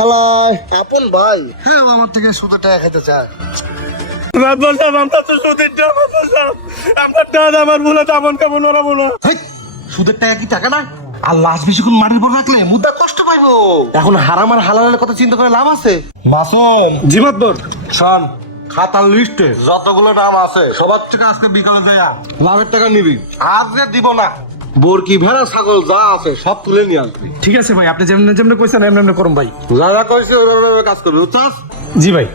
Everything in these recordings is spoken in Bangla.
হ্যালো আপন ভাই, হ্যাঁ আমার থেকে সুদের টাকা খেতে চায়। সুদের টাকা কি টাকা না? আর লাশ বেশিক্ষণ মাটির পর রাখলে মুদ্রা কষ্ট পাইবো। এখন হারাম আর হালালের কথা চিন্তা করে লাভ আছে? মাসুম জিমাতবর শোন, খাতার লিস্টে যতগুলো নাম আছে সবার থেকে আজকে বিকালে যায় লাখের টাকা নিবি। আজকে দিব না, বরকি ভেড়া ছাগল যা আছে সব তুলে নিয়ে আসবি। ঠিক আছে ভাই, আপনি যেমন যেমন কইছেন এমনি করুন ভাই। যা যা কইছি ওইভাবে কাজ করবি, বুঝছস? জি ভাই।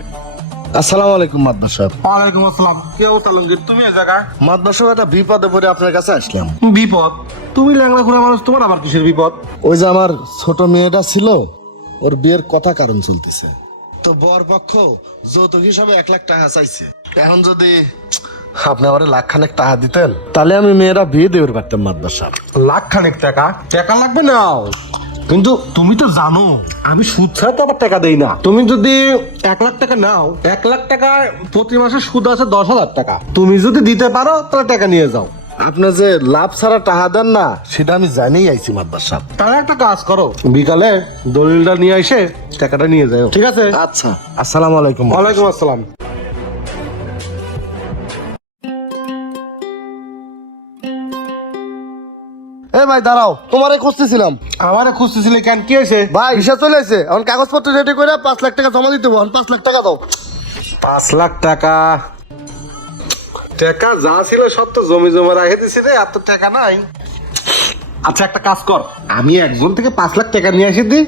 আসসালামু আলাইকুম মাদবার সাহেব। ওয়ালাইকুম আসসালাম। কি অবস্থা লঙ্গির, তুমি এই জায়গা? মাদবার সাহেব, একটা বিপদে পড়ে আপনার কাছে আসলাম। বিপদ? তুমি ল্যাংড়া ঘুরে মানুষ, তোমার আবার কিসের বিপদ? ওই যে আমার ছোট মেয়েটা ছিল, ওর বিয়ের কথা কারণ চলতেছে, তো বর পক্ষ যৌতুক হিসাবে 1 লাখ টাকা চাইছে। এখন যদি আপনি আমার লাখখানেক টাকা দিতেন তাহলে আমি মেয়েরা বিয়ে দেবে পারতাম মাদবার সাহেব। লাখ খানেক টাকা? টাকা লাগবে নাও, কিন্তু তুমি তো জানো আমি সুদ ছাড়া তো আবার টাকা দেই না। তুমি যদি 1 লাখ টাকা নাও, 1 লাখ টাকা প্রতি মাসে সুদ আছে 10,000 টাকা। তুমি যদি দিতে পারো তাহলে টাকা নিয়ে যাও। আপনি যে লাভ ছাড়া টাকা দেন না সেটা আমি জানিই আইছি মাদবার সাহেব। তাহলে একটা কাজ করো, বিকালে দলিলটা নিয়ে এসে টাকাটা নিয়ে যাও, ঠিক আছে? আচ্ছা, আসসালামু আলাইকুম। ওয়ালাইকুম আসসালাম। এই ভাই দাঁড়াও, তোমারে খুঁজতেছিলাম। আমারে খুঁজতেছিলে কেন, কি হয়েছে? ভাই হিসাব চলে এসে, এখন কাগজপত্র রেডি করে 5 লাখ টাকা জমা দিতে হবে। 5 লাখ টাকা দাও। 5 লাখ টাকা? টাকা যা ছিল সব তো জমি জমা রেখে দিছি রে, আর তো টাকা নাই। আচ্ছা একটা কাজ কর, আমি একজন থেকে 5 লাখ টাকা নিয়ে আসি দি,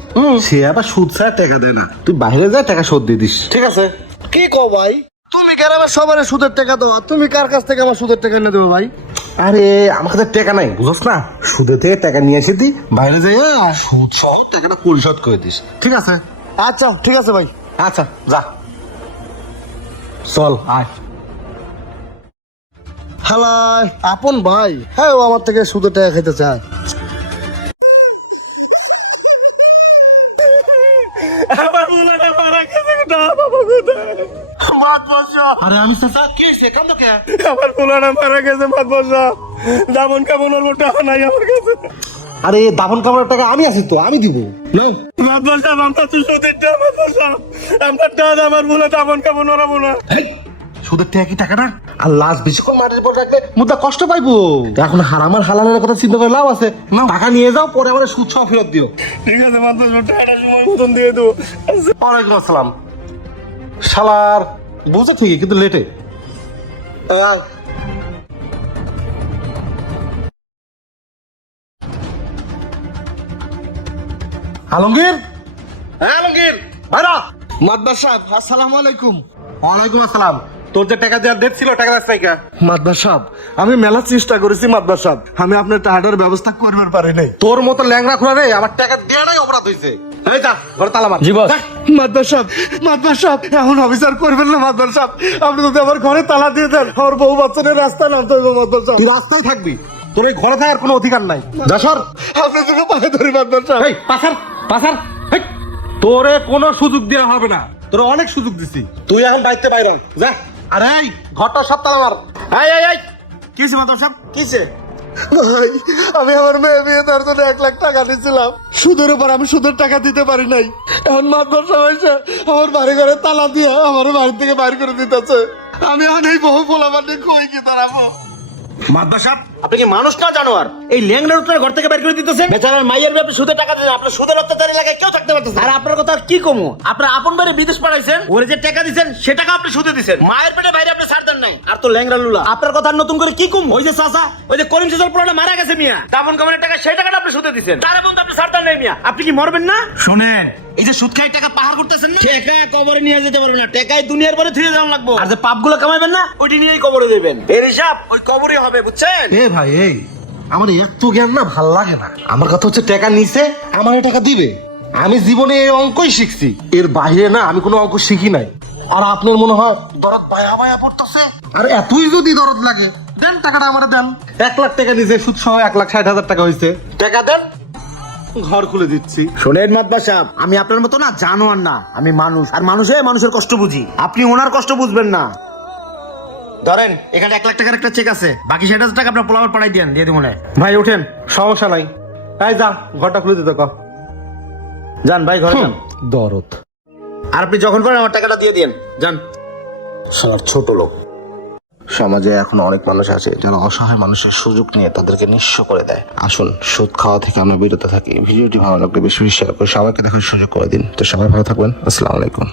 সে আবার সুদ ছাড়া টাকা দেয় না, তুই বাইরে যা টাকা শোধ দিয়ে দিস, ঠিক আছে? কি কো ভাই, তুমি গ্রামের সবারে সুদের টাকা দাও, আর তুমি কার কাছ থেকে আমার সুদের টাকা এনে দেবো ভাই? আরে আমার কাছে টাকা নাই, বুঝছ না? সুদে থেকে টাকা নিয়ে আসি দি, বাইরে যাই সুদ সহ টাকাটা পরিশোধ করে দিস, ঠিক আছে? আচ্ছা ঠিক আছে ভাই। আচ্ছা যা, চল আয়। হালাই আপন ভাই, হ্যাঁ ও আমার থেকে সুদের টাকা খেতে চায়। আমার বুলাটা মারা গেছে, বাবা কোথায়? আরে আমি চাচা, কি হয়েছে? কান্দো কে? আমার বুলাটা মারা গেছে মাদবর সাহেব। দামন কেমন ওর টাকা নাই আমার কাছে। আরে দাফন কাপড়ের টাকা আমি আছি তো, আমি দিব। মাদবর সাহেব আমরা তো সুদের টাকা, মাদবর সাহেব আমার টাকা, আমার বুলা দামন কেমন ওরা বুলা। সুদের টাকা কি টাকা না? আর লাশ বেশিক্ষণ মাটির উপর রাখলে মুদ্রা কষ্ট পাইবো। এখন হারামার হালালের কথা চিন্তা করে লাভ আছে না? টাকা নিয়ে যাও, পরে আমাদের সুদ সহ ফেরত দিও। ঠিক আছে মাদবর সাহেব, টাকাটা সময় মতন দিয়ে দেবো। ওয়ালাইকুম আসসালাম। শালার বুঝে ঠিকই, কিন্তু লেটে। আলমগীর, হ্যাঁ আলমগীর ভাইরা। মাদবার সাহেব আসসালামু আলাইকুম। ওয়ালাইকুম আসসালাম। তোর যে টাকা দেওয়ার ডেট ছিল, টাকা দিচ্ছে কে? মাদবার সাহেব আমি মেলা চেষ্টা করেছি মাদবার সাহেব, আমি আপনার টাকাটার ব্যবস্থা করবার পারি নাই। তোর মতো ল্যাংড়া খোলা রে, আমার টাকা দেওয়াটাই অপরাধ হয়েছে। এই যা ঘরে তালা মার। জি বস। মাদবার সাহেব, মাদবার সাহেব এমন অফিসার করবেন না মাদবার সাহেব। আপনি যদি আমার ঘরে তালা দিয়ে দেন, আমার বউ বাচ্চাদের রাস্তায় নামতে হবে মাদবার সাহেব। তুই রাস্তায় থাকবি, তোর এই ঘরে থাকার কোনো অধিকার নাই। যা সর। আপনি তোকে পায়ে ধরি মাদবার সাহেব। এই পাসার পাসার, হেই, তোরে কোনো সুযোগ দেওয়া হবে না, তোরে অনেক সুযোগ দিছি। তুই এখন বাইতে বাইরে আয়, যা। আরে এই ঘরটা সব তালা মার। এই এই এই কি হয়েছে মাদবর সাহেব, কিছে? ভাই আমি আমার মেয়ে বিয়ে দেওয়ার জন্য 1 লাখ টাকা দিয়েছিলাম, সুদের উপর আমি সুদের টাকা দিতে পারি নাই। এখন মাদবার সাহেব এসে আমার বাড়ি ঘরে তালা দিয়ে আমার বাড়ি থেকে বাইর করে দিতেছে। আমি এখন এই বহু পোলাপান নিয়ে কই কি দাঁড়াবো? মাদবর সাহেব আপনি কি মানুষ না জানোয়ার? এই ল্যাংড়ার উপরে ঘর থেকে বের করে দিতেছেন। বেচারার মাইয়ের ব্যাপারে সুদের টাকা দিতেছেন, আপনার সুদের অত্যাচার এলাকায় কেউ থাকতে পারতেছে। আর আপনার কথা আর কি কমু, আপনার আপন বাইরে বিদেশ পাঠাইছেন, ওরে যে টাকা দিচ্ছেন সে টাকা আপনি সুদে দিচ্ছেন। মায়ের পেটে বাইরে আপনি ছাড় দেন নাই, আর তো ল্যাংড়া লুলা। আপনার কথা আর নতুন করে কি কমু? ওই যে চাচা, ওই যে করিম চাচার পোলাটা মারা গেছে মিয়া, দাফন কামানের টাকা সেই টাকাটা আপনি সুদে দিচ্ছেন, তার বন্ধু আপনি ছাড় দেন নাই মিয়া। আপনি কি মরবেন না? শোনেন, এই যে সুদ খাই টাকা পাহাড় করতেছেন না, টাকা কবরে নিয়ে যেতে পারবেন না, টাকায় দুনিয়ার পরে থুয়ে যাওয়া লাগবে। আর যে পাপগুলো কামাইবেন না, ওইটি নিয়েই কবরে দেবেন। এর হিসাব ওই কবরই হবে, বুঝছেন? এ ভাই, এই আমার এত জ্ঞান না ভাল লাগে না। আমার কথা হচ্ছে টাকা নিছে, আমার টাকা দিবে। আমি জীবনে এই অঙ্কই শিখছি, এর বাইরে না আমি কোনো অঙ্ক শিখি নাই। আর আপনার মনে হয় দরদ বায়া বায়া পড়তেছে? আর এতই যদি দরদ লাগে, দেন টাকাটা আমার দেন। 1 লাখ টাকা দিছে, সুদ সহ 1,60,000 টাকা হয়েছে। টাকা দেন, ঘর খুলে দিচ্ছি। শোনেন মাদবা সাহেব, আমি আপনার মতো না জানোয়ার না, আমি মানুষ, আর মানুষের কষ্ট বুঝি। আপনি ওনার কষ্ট বুঝবেন না। ধরেন এখানে 1 লাখ টাকার একটা চেক আছে, বাকি 60,000 টাকা আপনার পোলাবার পাঠাই দিয়ে দিব না। ভাই ওঠেন, সমস্যা নাই। এই যা ঘরটা খুলে দিতে ক। যান ভাই ঘরে যান। দরদ। আর আপনি যখন পারেন আমার টাকাটা দিয়ে দিন, যান। শালার ছোট লোক। সমাজে এখন অনেক মানুষ আছে যারা অসহায় মানুষের সুযোগ নিয়ে তাদেরকে নিঃস্ব করে দেয়। আসুন সুদ খাওয়া থেকে আমরা বিরত থাকি। ভিডিওটি ভালো লাগলে বেশি বেশি শেয়ার করে সবাইকে দেখার সুযোগ করে দিন। তো সবাই ভালো থাকবেন। আসসালামু আলাইকুম।